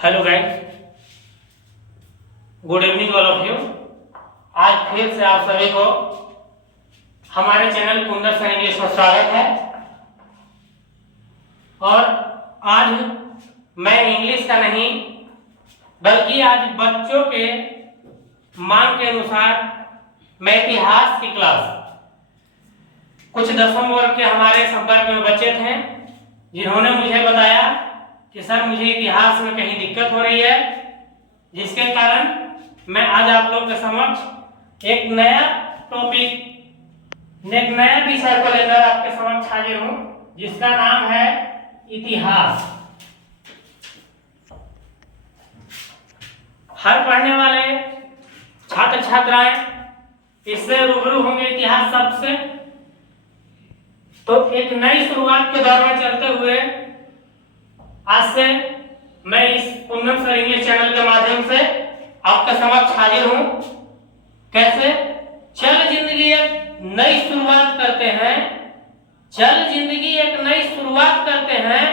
Hello guys, good evening all of you. आज फिर से आप सभी को हमारे चैनल कुंदन सर इंग्लिश में स्वागत है। और आज मैं इंग्लिश का नहीं बल्कि आज बच्चों के मांग के अनुसार मैं इतिहास की क्लास, कुछ 10वीं वर्ग के हमारे संपर्क में बच्चे थे जिन्होंने मुझे बताया कि सर मुझे इतिहास में कहीं दिक्कत हो रही है, जिसके कारण मैं आज आप लोग के समक्ष एक नया टॉपिक, एक नया विषय को लेकर आपके समक्ष हाजिर हूं, जिसका नाम है इतिहास। हर पढ़ने वाले छात्र छात्राएं इससे रूबरू होंगे इतिहास शब्द से। तो एक नई शुरुआत के दौर में चलते हुए आज से मैं इस कुंदन सर इंग्लिश चैनल के माध्यम से आपके समक्ष हाजिर हूं। कैसे? चल जिंदगी एक नई शुरुआत करते हैं, चल जिंदगी एक नई शुरुआत करते हैं।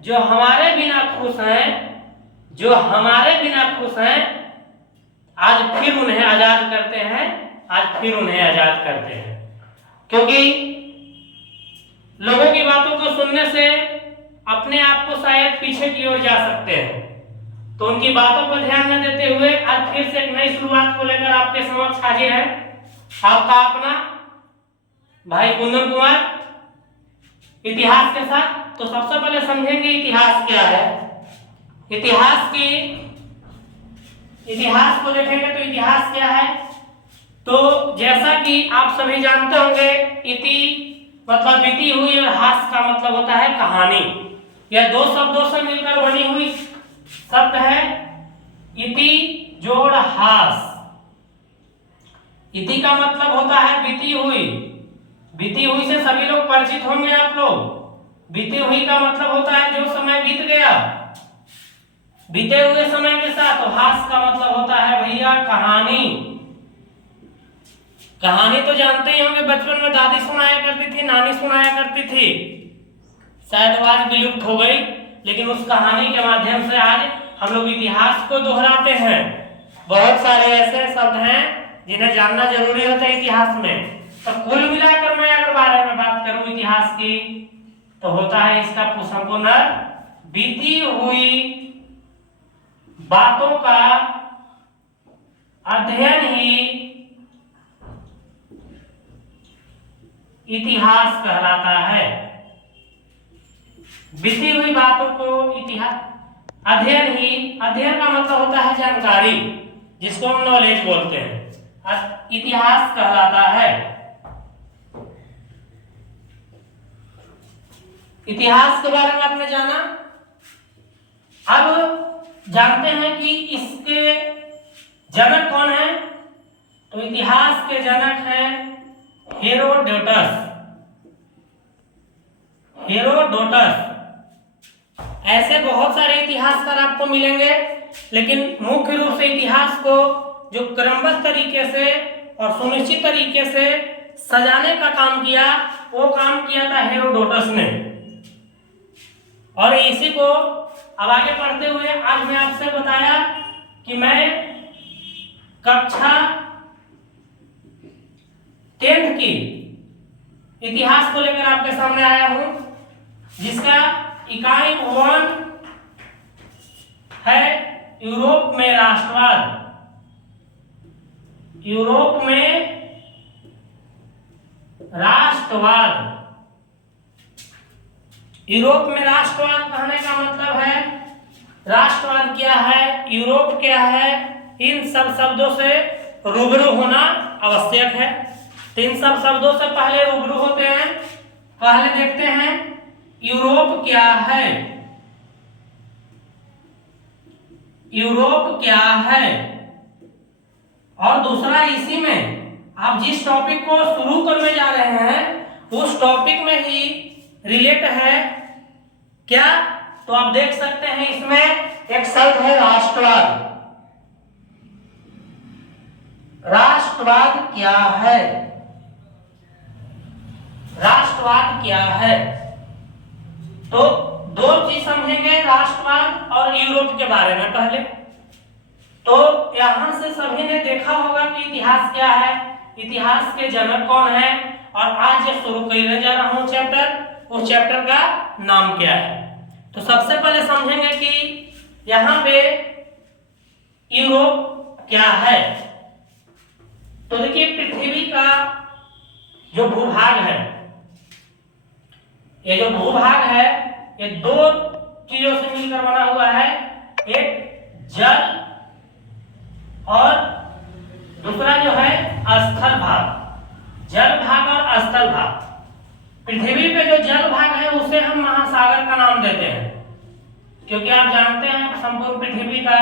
जो हमारे बिना खुश हैं, जो हमारे बिना खुश हैं, आज फिर उन्हें आजाद करते हैं, आज फिर उन्हें आजाद करते हैं। क्योंकि लोगों की बातों को सुनने से अपने आप को शायद पीछे की ओर जा सकते हैं, तो उनकी बातों पर ध्यान न देते हुए आज फिर से एक नई शुरुआत को लेकर आपके समक्ष हाजिर है आपका अपना भाई कुंदन कुमार इतिहास के साथ। तो सबसे पहले समझेंगे इतिहास क्या है। इतिहास को देखेंगे तो इतिहास क्या है। तो जैसा कि आप सभी जानते होंगे, इति मतलब बीती हुई और हास का मतलब होता है कहानी। यह दो शब्दों से मिलकर बनी हुई शब्द है इति जोड़ हास। इति का मतलब होता है बीती हुई। बीती हुई से सभी लोग परिचित होंगे आप लोग। बीती हुई का मतलब होता है जो समय बीत गया, बीते हुए समय के साथ। तो हास का मतलब होता है भैया कहानी। कहानी तो जानते ही होंगे, बचपन में दादी सुनाया करती थी, नानी सुनाया करती थी, शायद आज विलुप्त हो गई, लेकिन उस कहानी के माध्यम से आज हम लोग इतिहास को दोहराते हैं। बहुत सारे ऐसे शब्द हैं जिन्हें जानना जरूरी होता है इतिहास में। तो कुल मिलाकर मैं अगर बारे में बात करूं इतिहास की, तो होता है इसका संपूर्ण बीती हुई बातों का अध्ययन ही इतिहास कहलाता है। बीती हुई बातों को इतिहास अध्ययन ही, अध्ययन का मतलब होता है जानकारी, जिसको हम नॉलेज बोलते हैं, इतिहास कहलाता है। इतिहास के बारे में आपने जाना। अब जानते हैं कि इसके जनक कौन है। तो इतिहास के जनक हैं हेरोडोटस। हेरोडोटस। ऐसे बहुत सारे इतिहासकार आपको मिलेंगे, लेकिन मुख्य रूप से इतिहास को जो क्रमबद्ध तरीके से और सुनिश्चित तरीके से सजाने का काम किया, वो काम किया था हेरोडोटस ने। और इसी को अब आगे पढ़ते हुए आज मैं आपसे बताया कि मैं कक्षा 10th की इतिहास को लेकर आपके सामने आया हूं, जिसका इकाई 1 है यूरोप में राष्ट्रवाद। यूरोप में राष्ट्रवाद। यूरोप में राष्ट्रवाद कहने का मतलब है राष्ट्रवाद क्या है, यूरोप क्या है, इन सब शब्दों से रूबरू होना आवश्यक है। इन सब शब्दों से पहले रूबरू होते हैं। पहले देखते हैं यूरोप क्या है। यूरोप क्या है, और दूसरा इसी में आप जिस टॉपिक को शुरू करने जा रहे हैं उस टॉपिक में ही रिलेट है क्या। तो आप देख सकते हैं इसमें एक शब्द है राष्ट्रवाद। राष्ट्रवाद क्या है, राष्ट्रवाद क्या है। तो दो चीज समझेंगे, राष्ट्रवाद और यूरोप के बारे में पहले। तो यहां से सभी ने देखा होगा कि इतिहास क्या है, इतिहास के जनक कौन है, और आज जो शुरू करने जा रहा हूं चैप्टर, उस चैप्टर का नाम क्या है। तो सबसे पहले समझेंगे कि यहां पे यूरोप क्या है। तो देखिए, पृथ्वी का जो भूभाग है, ये जो भूभाग है ये दो चीजों से मिलकर बना हुआ है, एक जल और दूसरा जो है स्थल भाग। जल भाग और स्थल भाग। पृथ्वी पे जो जल भाग है उसे हम महासागर का नाम देते हैं, क्योंकि आप जानते हैं संपूर्ण पृथ्वी का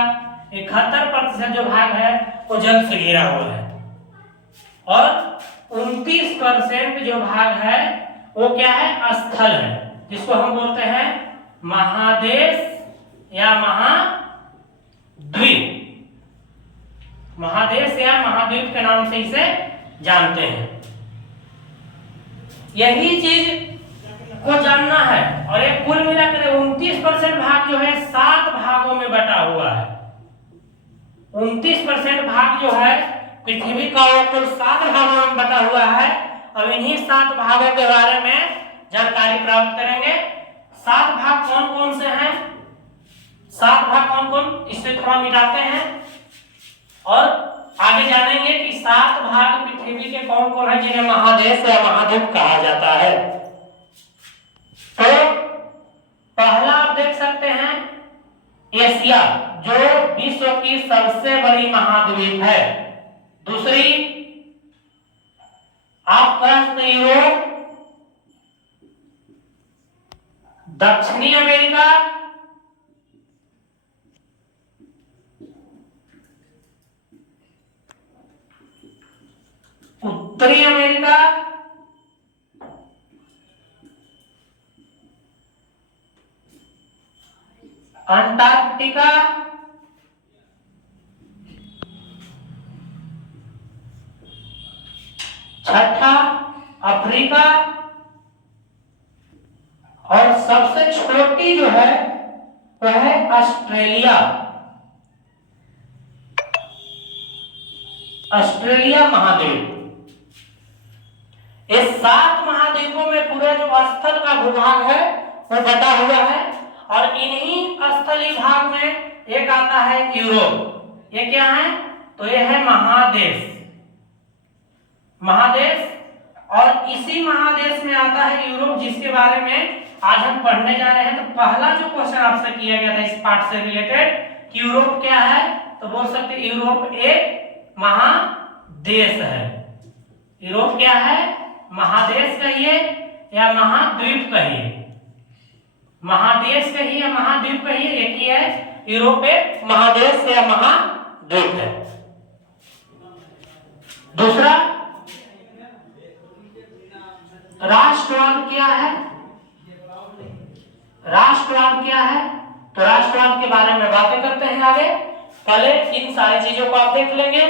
71% जो भाग है वो जल से घिरा हुआ है, और 29% जो भाग है वो क्या है, स्थल है, जिसको हम बोलते हैं महादेश या महाद्वीप। महादेश या महाद्वीप के नाम से इसे जानते हैं। यही चीज को जानना है। और एक कुल मिलाकर 29% भाग जो है 7 भागों में बटा हुआ है। 29% भाग जो है पृथ्वी का कुल 7 भागों में बटा हुआ है। अब इन्हीं 7 भागों के बारे में जानकारी प्राप्त करेंगे। 7 भाग कौन कौन से हैं, 7 भाग कौन कौन, इससे थोड़ा मिटाते हैं और आगे जानेंगे कि 7 भाग पृथ्वी के कौन कौन है जिन्हें महादेश या महाद्वीप कहा जाता है। तो पहला आप देख सकते हैं एशिया, जो विश्व की सबसे बड़ी महाद्वीप है। दूसरी आपका यूरोप, दक्षिणी अमेरिका, उत्तरी अमेरिका, अंटार्कटिका, छठा अफ्रीका, और सबसे छोटी जो है वह है ऑस्ट्रेलिया। ऑस्ट्रेलिया महाद्वीप। इस 7 महाद्वीपों में पूरा जो स्थल का भूभाग है वो बटा हुआ है, और इन्हीं स्थलीय भाग में एक आता है यूरोप। ये क्या है, तो ये है महादेश। महादेश, और इसी महादेश में आता है यूरोप, जिसके बारे में आज हम पढ़ने जा रहे हैं। तो पहला जो क्वेश्चन आपसे किया गया था इस पार्ट से रिलेटेड कि यूरोप क्या है, तो बोल सकते हैं यूरोप एक महादेश है। यूरोप क्या है, महादेश कहिए या महाद्वीप कहिए, महादेश कहिए या महाद्वीप कहिए, एक ही है। यूरोप एक महादेश या महाद्वीप है। दूसरा, राष्ट्रवाद क्या है, राष्ट्रवाद क्या है, तो राष्ट्रवाद के बारे में बातें करते हैं आगे। पहले इन सारी चीजों को आप देख लेंगे।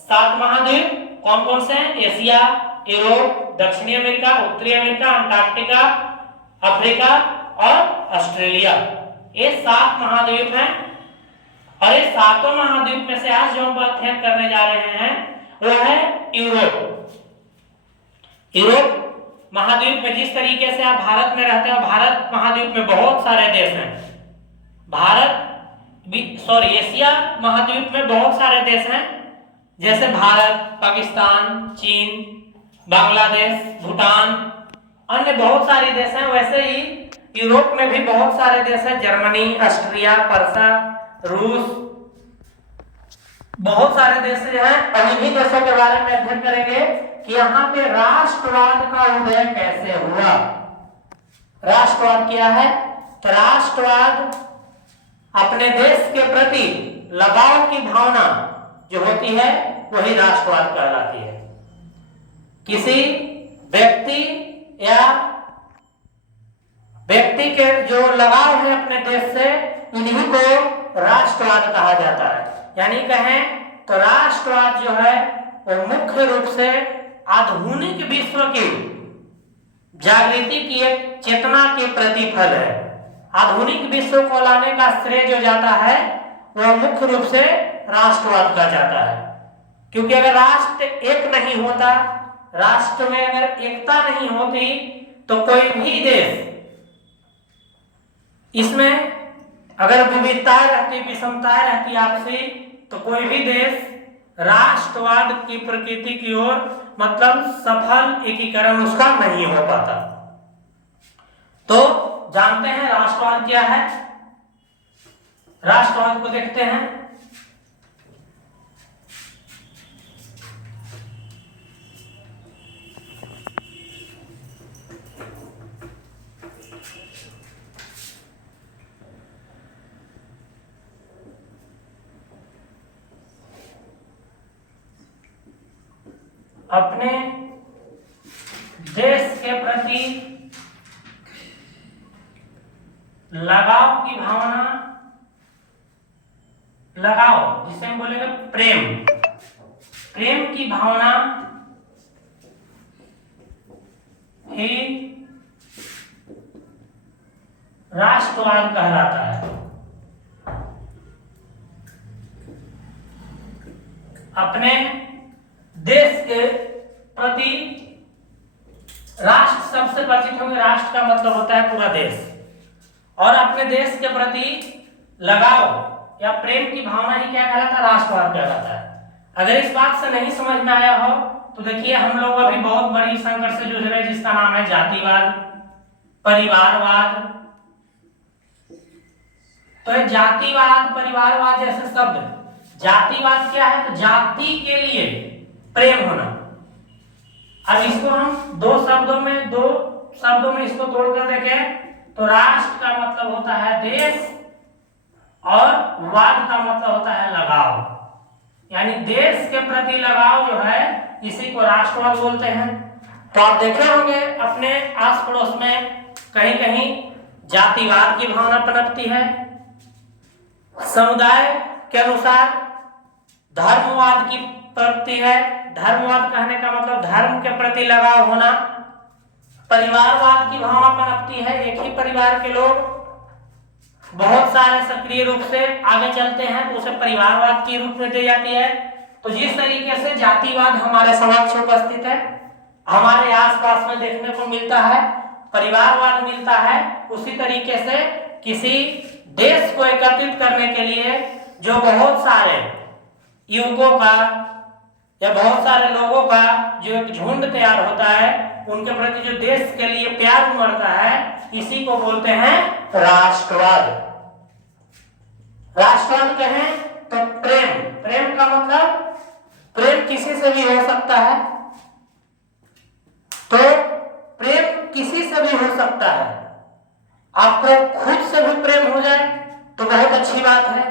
7 महाद्वीप कौन कौन से हैं, एशिया, यूरोप, दक्षिणी अमेरिका, उत्तरी अमेरिका, अंटार्कटिका, अफ्रीका और ऑस्ट्रेलिया। ये 7 महाद्वीप हैं, और ये 7 महाद्वीप में से आज जो हम अध्ययन करने जा रहे हैं वो है यूरोप। यूरोप महाद्वीप में जिस तरीके से आप भारत में रहते हैं, भारत महाद्वीप में बहुत सारे देश हैं। एशिया महाद्वीप में बहुत सारे देश हैं, जैसे भारत, पाकिस्तान, चीन, बांग्लादेश, भूटान, अन्य बहुत सारे देश हैं। वैसे ही यूरोप में भी बहुत सारे देश हैं, जर्मनी, ऑस्ट्रिया, पर्सा, रूस, बहुत सारे देश हैं। इन्हीं देशों के बारे में अध्ययन करेंगे कि यहाँ पे राष्ट्रवाद का उदय कैसे हुआ। राष्ट्रवाद क्या है, तो राष्ट्रवाद अपने देश के प्रति लगाव की भावना जो होती है वही राष्ट्रवाद कहलाती है। किसी व्यक्ति या व्यक्ति के जो लगाव है अपने देश से, इन्हीं को राष्ट्रवाद कहा जाता है। यानी कहें तो राष्ट्रवाद जो है वो मुख्य रूप से आधुनिक विश्व की जागृति की एक चेतना के प्रतिफल है। आधुनिक विश्व को लाने का श्रेय जो जाता है वह मुख्य रूप से राष्ट्रवाद का जाता है। क्योंकि अगर राष्ट्र एक नहीं होता, राष्ट्र में अगर एकता नहीं होती तो कोई भी देश, इसमें अगर विविधताएं रहती, विषमताएं रहती आपसी, तो कोई भी देश राष्ट्रवाद की प्रकृति की ओर मतलब सफल एकीकरण उसका नहीं हो पाता। तो जानते हैं राष्ट्रवाद क्या है। राष्ट्रवाद को देखते हैं। अपने देश के प्रति लगाव की भावना, लगाव जिसे हम बोलेंगे प्रेम, प्रेम की भावना ही राष्ट्रवाद कहलाता है। अपने देश के प्रति, राष्ट्र सबसे परिचित होंगे, राष्ट्र का मतलब होता है पूरा देश, और अपने देश के प्रति लगाव या प्रेम की भावना ही क्या कहलाता है, राष्ट्रवाद कहलाता है। अगर इस बात से नहीं समझ में आया हो तो देखिए हम लोग अभी बहुत बड़ी संकट से जूझ रहे हैं जिसका नाम है जातिवाद, परिवारवाद। तो जातिवाद, परिवारवाद जैसे शब्द, जातिवाद क्या है तो जाति के लिए प्रेम होना। अब इसको हम दो शब्दों में इसको तोड़कर देखें तो राष्ट्र का मतलब होता है देश और वाद का मतलब होता है लगाव। यानी देश के प्रति लगाव जो है इसी को राष्ट्रवाद बोलते हैं। तो आप देखे होंगे अपने आस पड़ोस में कहीं कहीं जातिवाद की भावना पनपती है, समुदाय के अनुसार धर्मवाद की पनपती है। धर्मवाद कहने का मतलब धर्म के प्रति लगाव होना। परिवारवाद की भावना पनपती है, एक ही परिवार के लोग बहुत सारे सक्रिय रूप से आगे चलते हैं तो उसे परिवारवाद की रूप में दी जाती है। तो जिस तरीके से जातिवाद हमारे समक्ष उपस्थित है, हमारे आसपास में देखने को मिलता है, परिवारवाद मिलता है, उसी तरीके से किसी देश को एकत्रित करने के लिए जो बहुत सारे युवकों का या बहुत सारे लोगों का जो एक झुंड तैयार होता है, उनके प्रति जो देश के लिए प्यार उमड़ता है, इसी को बोलते हैं राष्ट्रवाद। राष्ट्रवाद कहें तो प्रेम, प्रेम का मतलब प्रेम किसी से भी हो सकता है। तो प्रेम किसी से भी हो सकता है। आपको खुद से भी प्रेम हो जाए तो बहुत अच्छी बात है,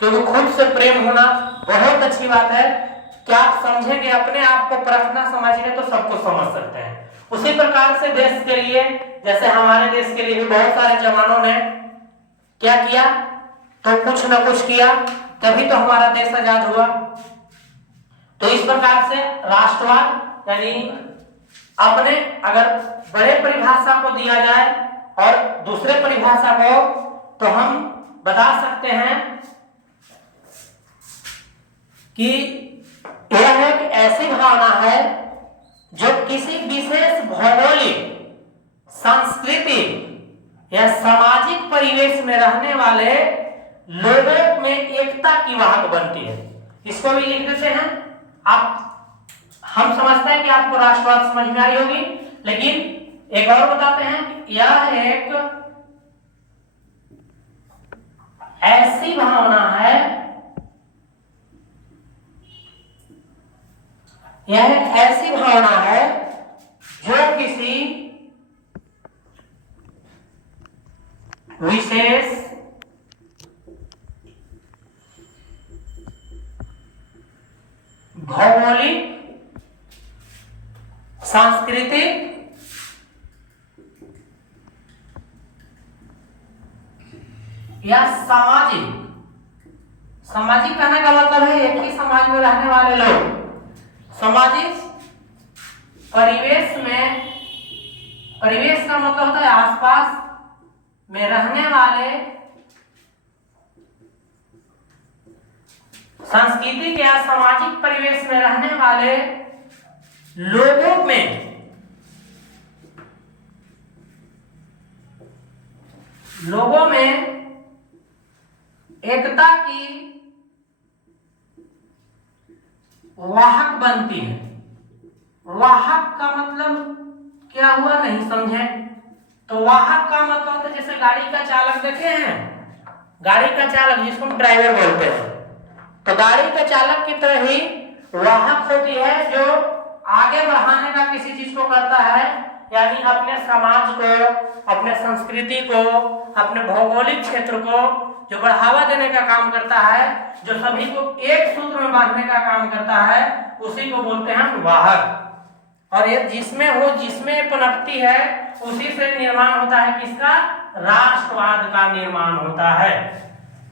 क्योंकि खुद से प्रेम होना बहुत अच्छी बात है। क्या आप समझेंगे, अपने आप को परखना समझिए तो सब कुछ समझ सकते हैं। उसी प्रकार से देश के लिए, जैसे हमारे देश के लिए भी बहुत सारे जवानों ने क्या किया तो कुछ न कुछ किया, तभी तो हमारा देश आजाद हुआ। तो इस प्रकार से राष्ट्रवाद यानी अपने, अगर बड़े परिभाषा को दिया जाए और दूसरे परिभाषा को, तो हम बता सकते हैं कि यह एक ऐसी भावना है जो किसी विशेष भौगोलिक, सांस्कृतिक या सामाजिक परिवेश में रहने वाले लोगों में एकता की वाहक बनती है। इसको भी लिख देते हैं आप। हम समझते हैं कि आपको राष्ट्रवाद समझ में आई होगी, लेकिन एक और बताते हैं, यह एक ऐसी भावना है, यह एक ऐसी भावना है जो किसी विशेष भौगोलिक, सांस्कृतिक या सामाजिक, सामाजिक कहने का मतलब है एक ही समाज में रहने वाले लोग, सामाजिक परिवेश में, परिवेश का मतलब होता है आसपास में रहने वाले सांस्कृतिक या सामाजिक परिवेश में रहने वाले लोगों में एकता की वाहक बनती है। वाहक का मतलब क्या हुआ, नहीं समझे तो वाहक का मतलब तो जैसे गाड़ी का चालक देखे हैं, गाड़ी का चालक जिसको हम ड्राइवर बोलते हैं, तो गाड़ी का चालक की तरह ही वाहक होती है जो आगे बढ़ाने का किसी चीज को करता है, यानी अपने समाज को, अपने संस्कृति को, अपने भौगोलिक क्षेत्र को जो बढ़ावा देने का काम करता है, जो सभी को एक सूत्र में बांधने का काम करता है, उसी को बोलते हैं वाहक। और ये जिसमें पनपती है उसी से निर्माण होता है किसका, राष्ट्रवाद का निर्माण होता है।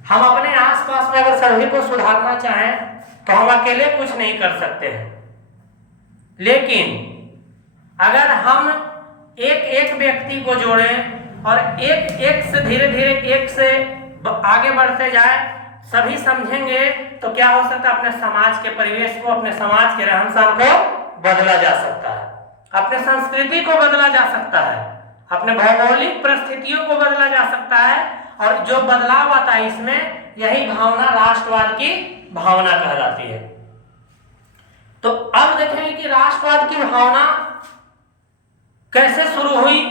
हम अपने आसपास में अगर सभी को सुधारना चाहें तो हम अकेले कुछ नहीं कर सकते हैं, लेकिन अगर हम एक एक व्यक्ति को जोड़ें और एक एक से धीरे धीरे एक से आगे बढ़ते जाए, सभी समझेंगे तो क्या हो सकता है, अपने समाज के परिवेश को, अपने समाज के रहन सहन को बदला जा सकता है, अपने संस्कृति को बदला जा सकता है, अपने भौगोलिक परिस्थितियों को बदला जा सकता है। और जो बदलाव आता है इसमें, यही भावना राष्ट्रवाद की भावना कहलाती है। तो अब देखेंगे कि राष्ट्रवाद की भावना कैसे शुरू हुई,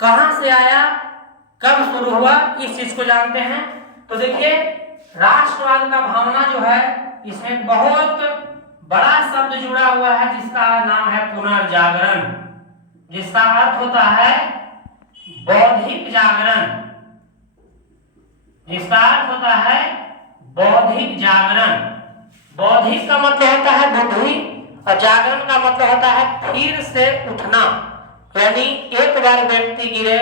कहां से आया, कब शुरू हुआ, इस चीज को जानते हैं। तो देखिए, राष्ट्रवाद का भावना जो है, इसमें बहुत बड़ा शब्द जुड़ा हुआ है जिसका नाम है पुनर्जागरण, जिसका अर्थ होता है बौद्धिक जागरण, जिसका अर्थ होता है बौद्धिक जागरण। बौद्धिक का मतलब होता है बुद्धि और जागरण का मतलब होता है फिर से उठना, यानी एक बार व्यक्ति गिरे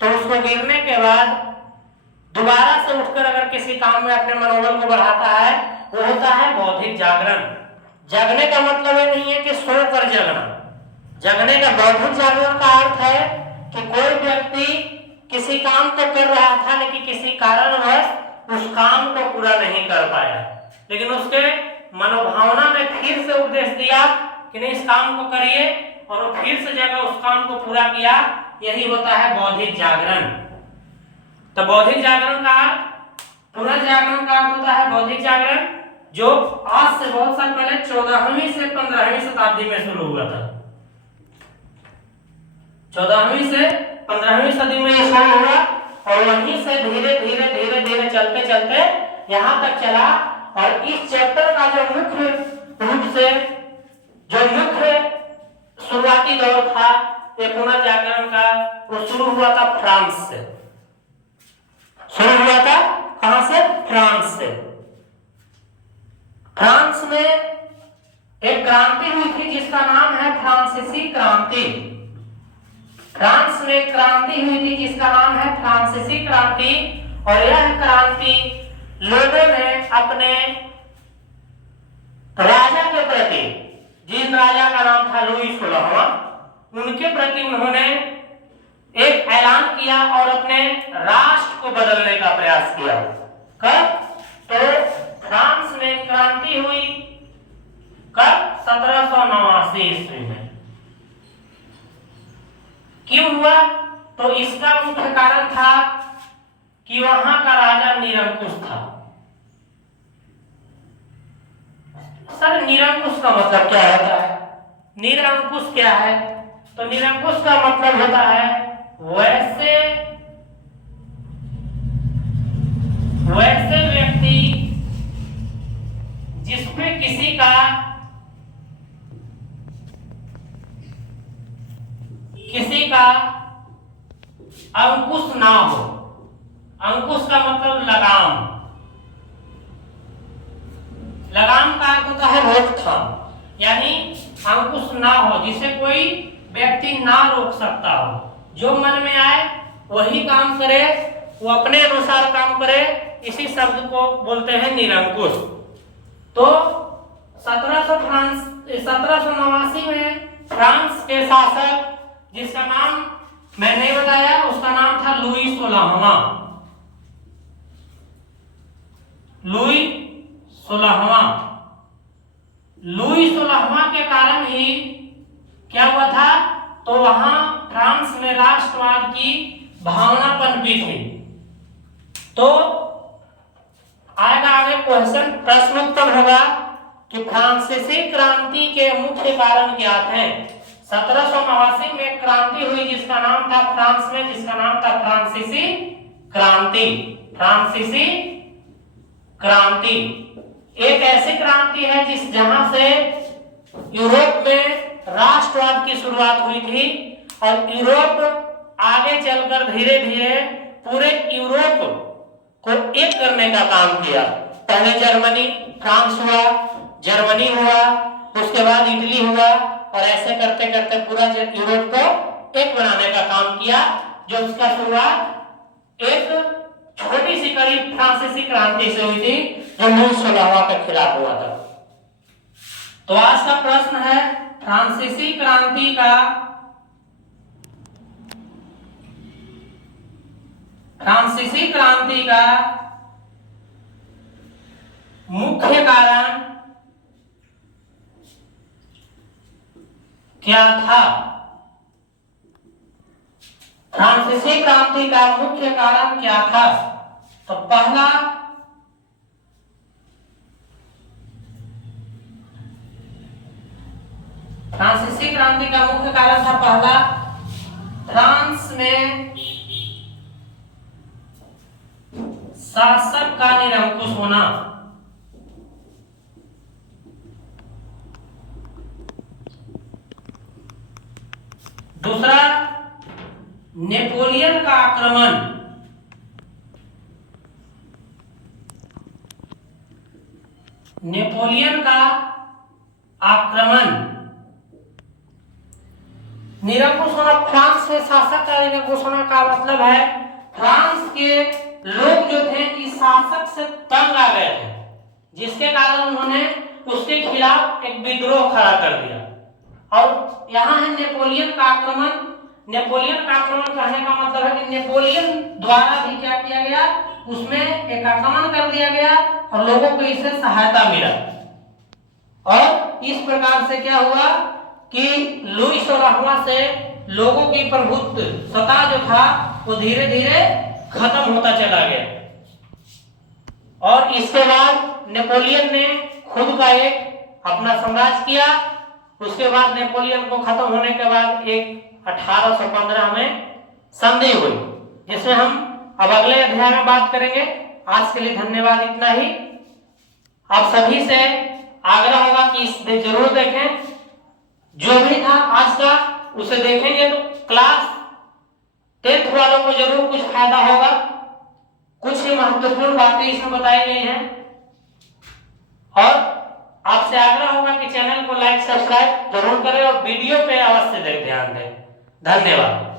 तो उसको गिरने के बाद दोबारा से उठकर अगर किसी काम में अपने मनोबल को बढ़ाता है, वो होता है बौद्धिक जागरण। जगने का मतलब ये नहीं है कि सोकर जगना, जगने का बौद्धिक जागरण का अर्थ है कि कोई व्यक्ति किसी काम तो कर रहा था लेकिन किसी कारणवश उस काम को पूरा नहीं कर पाया, लेकिन उसके मनोभावना में फिर से उपदेश दिया कि नहीं, इस काम को करिए, और वो फिर से जगह उस काम को पूरा किया। यही होता है बौद्धिक जागरण। तो बौद्धिक जागरण का अर्थ, पुनर्जागरण का अर्थ होता है बौद्धिक जागरण, जो आज से बहुत साल पहले 14वीं से 15वीं शताब्दी में शुरू हुआ था। 14वीं से 15वीं सदी में ये शुरू हुआ और वहीं से धीरे धीरे धीरे धीरे चलते चलते यहाँ तक चला। और इस चैप्टर का जो मुख्य रूप से जो मुख्य शुरुआती दौर था ये पुनर्जागरण का, वो शुरू हुआ था फ्रांस से। शुरू हुआ था कहां से? फ्रांस से। फ्रांस में एक क्रांति हुई थी जिसका नाम है फ्रांसीसी क्रांति। फ्रांस में क्रांति हुई थी जिसका नाम है फ्रांसीसी क्रांति। और यह क्रांति लोगों ने अपने राजा के प्रति, जिन राजा का नाम था लुई 16वां, उनके प्रति उन्होंने एक ऐलान किया और अपने राष्ट्र को बदलने का प्रयास किया। कब? तो फ्रांस में क्रांति हुई कब? 1789 ईस्वी में। क्यों हुआ? तो इसका मुख्य कारण था कि वहां का राजा निरंकुश था। सर, निरंकुश का मतलब क्या होता है? निरंकुश क्या है? तो निरंकुश का मतलब होता है वैसे व्यक्ति जिसमें किसी का अंकुश ना हो। अंकुश का मतलब लगाम। लगाम का अर्थ होता है रोकथाम, यानी अंकुश ना हो, जिसे कोई व्यक्ति ना रोक सकता हो। जो मन में आए वही काम करे, वो अपने अनुसार काम करे, इसी शब्द को बोलते हैं निरंकुश। तो 1789 में फ्रांस के शासक जिसका नाम मैं नहीं बताया, उसका नाम था लुई 16वां। लुई 16वां। लुई 16वां के कारण ही क्या हुआ था, तो वहां फ्रांस में राष्ट्रवाद की भावना पनपी थी। तो आगे क्वेश्चन प्रश्नोत्तर होगा कि फ्रांसीसी क्रांति के मुख्य कारण क्या थे। 1789 में क्रांति हुई जिसका नाम था फ्रांस में, जिसका नाम था फ्रांसीसी क्रांति। फ्रांसीसी क्रांति एक ऐसी क्रांति है जहां से यूरोप में राष्ट्रवाद की शुरुआत हुई थी और यूरोप आगे चलकर धीरे धीरे पूरे यूरोप को एक करने का काम किया। पहले जर्मनी, फ्रांस हुआ, जर्मनी हुआ, उसके बाद इटली हुआ और ऐसे करते करते पूरा यूरोप को एक बनाने का काम किया, जो उसका शुरुआत एक छोटी सी कड़ी फ्रांसीसी क्रांति से हुई थी जो लुई 16वां के खिलाफ हुआ था। तो आज का प्रश्न है फ्रांसीसी क्रांति का मुख्य कारण क्या था। फ्रांसीसी क्रांति का मुख्य कारण क्या था। तो पहला फ्रांसीसी क्रांति का मुख्य कारण था, पहला फ्रांस में शासक का निरंकुश होना। दूसरा नेपोलियन का आक्रमण। नेपोलियन का आक्रमण। निरंकुश होना, फ्रांस में शासक का निरंकुश होना का मतलब है फ्रांस के लोग जो थे इस शासक से तंग आ गए थे, जिसके कारण उन्होंने उसके खिलाफ एक विद्रोह खड़ा कर दिया। और यहाँ है नेपोलियन का आक्रमण। नेपोलियन का आक्रमण कहने का मतलब है कि नेपोलियन द्वारा भी क्या किया गया, उसमें एक आक्रमण कर दिया गया और लोगों को इससे सहायता मिला। और इस प्रकार से क्या हुआ कि लुई 16वां से लोगों की प्रभुत्व सत्ता जो था वो धीरे धीरे खत्म होता चला गया। और इसके बाद नेपोलियन ने खुद का एक अपना साम्राज्य किया। उसके बाद नेपोलियन को खत्म होने के बाद एक 1815 में संधि हुई, जिसमें हम अब अगले अध्याय में बात करेंगे। आज के लिए धन्यवाद, इतना ही। आप सभी से आग्रह होगा कि इसे जरूर देखें। जो भी था आज का उसे देखेंगे तो क्लास 10th वालों को जरूर कुछ फायदा होगा। कुछ ही महत्वपूर्ण बातें इसमें बताई गई हैं। और आपसे आग्रह होगा कि चैनल को लाइक सब्सक्राइब जरूर करें और वीडियो पे अवश्य ध्यान दें। धन्यवाद।